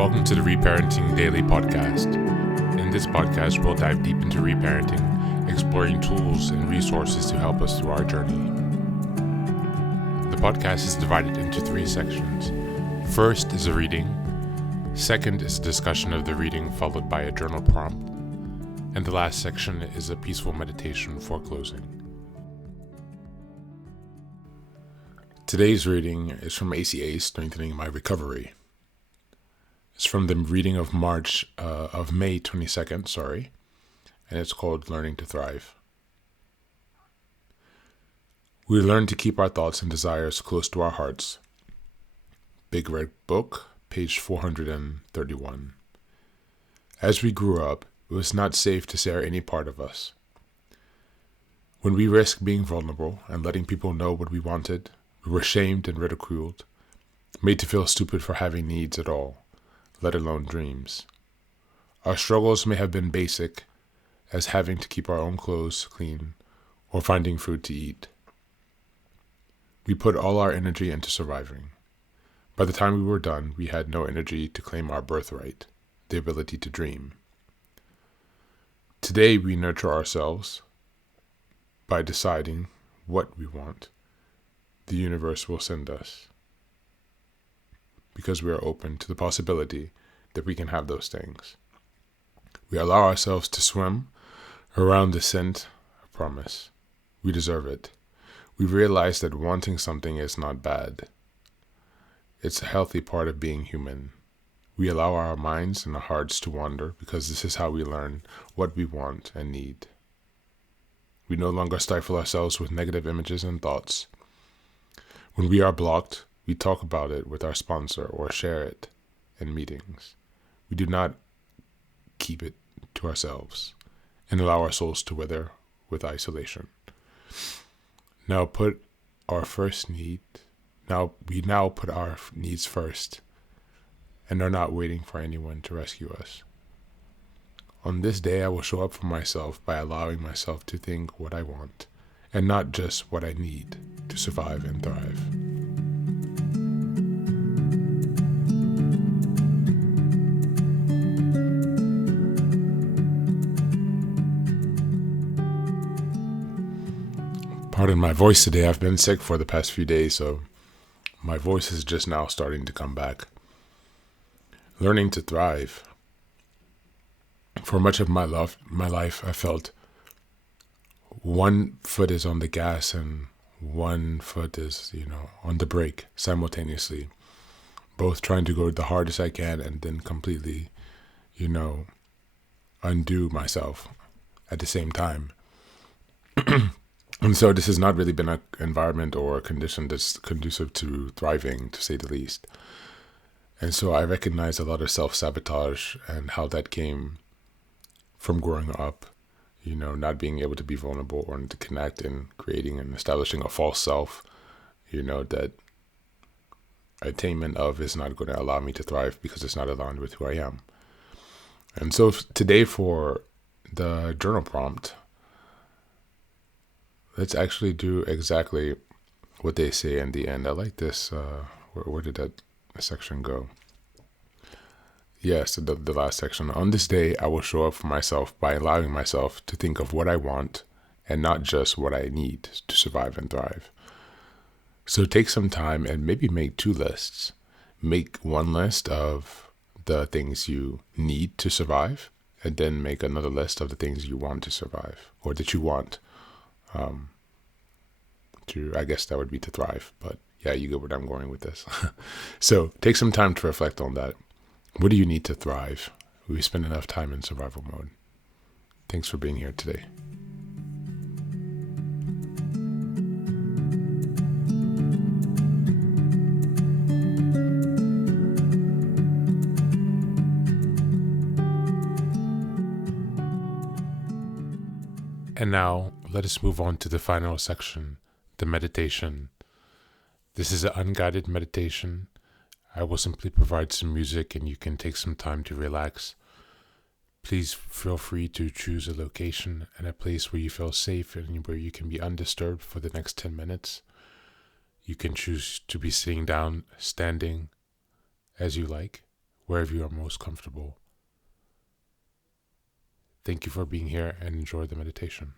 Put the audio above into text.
Welcome to the Reparenting Daily podcast. In this podcast, we'll dive deep into reparenting, exploring tools and resources to help us through our journey. The podcast is divided into 3 sections. First is a reading. Second is a discussion of the reading followed by a journal prompt. And the last section is a peaceful meditation for closing. Today's reading is from ACA, Strengthening My Recovery. It's from the reading of May 22nd, and it's called Learning to Thrive. We learn to keep our thoughts and desires close to our hearts. Big Red Book, page 431. As we grew up, it was not safe to share any part of us. When we risked being vulnerable and letting people know what we wanted, we were shamed and ridiculed, made to feel stupid for having needs at all, let alone dreams. Our struggles may have been basic, as having to keep our own clothes clean or finding food to eat. We put all our energy into surviving. By the time we were done, we had no energy to claim our birthright, the ability to dream. Today, we nurture ourselves by deciding what we want. The universe will send us, because we are open to the possibility that we can have those things. We allow ourselves to swim around the scent of promise. We deserve it. We realize that wanting something is not bad. It's a healthy part of being human. We allow our minds and our hearts to wander because this is how we learn what we want and need. We no longer stifle ourselves with negative images and thoughts. When we are blocked, we talk about it with our sponsor or share it in meetings. We do not keep it to ourselves and allow our souls to wither with isolation. We now put our needs first and are not waiting for anyone to rescue us. On this day, I will show up for myself by allowing myself to think what I want and not just what I need to survive and thrive. Pardon my voice today. I've been sick for the past few days, so my voice is just now starting to come back. Learning to thrive. For much of my life, I felt one foot is on the gas and one foot is, on the brake simultaneously. Both trying to go the hardest I can and then completely, undo myself at the same time. And so this has not really been an environment or a condition that's conducive to thriving, to say the least. And so I recognize a lot of self-sabotage and how that came from growing up, not being able to be vulnerable or to connect and creating and establishing a false self, that attainment of is not going to allow me to thrive because it's not aligned with who I am. And so today for the journal prompt, let's actually do exactly what they say in the end. I like this. Where did that section go? Yes, the last section. On this day, I will show up for myself by allowing myself to think of what I want and not just what I need to survive and thrive. So take some time and maybe make 2 lists. Make one list of the things you need to survive, and then make another list of the things you want to survive or that you want. I guess that would be to thrive, but yeah, you get where I'm going with this. So take some time to reflect on that. What do you need to thrive? We spend enough time in survival mode. Thanks for being here today. And now, let us move on to the final section, the meditation. This is an unguided meditation. I will simply provide some music and you can take some time to relax. Please feel free to choose a location and a place where you feel safe and where you can be undisturbed for the next 10 minutes. You can choose to be sitting down, standing, as you like, wherever you are most comfortable. Thank you for being here and enjoy the meditation.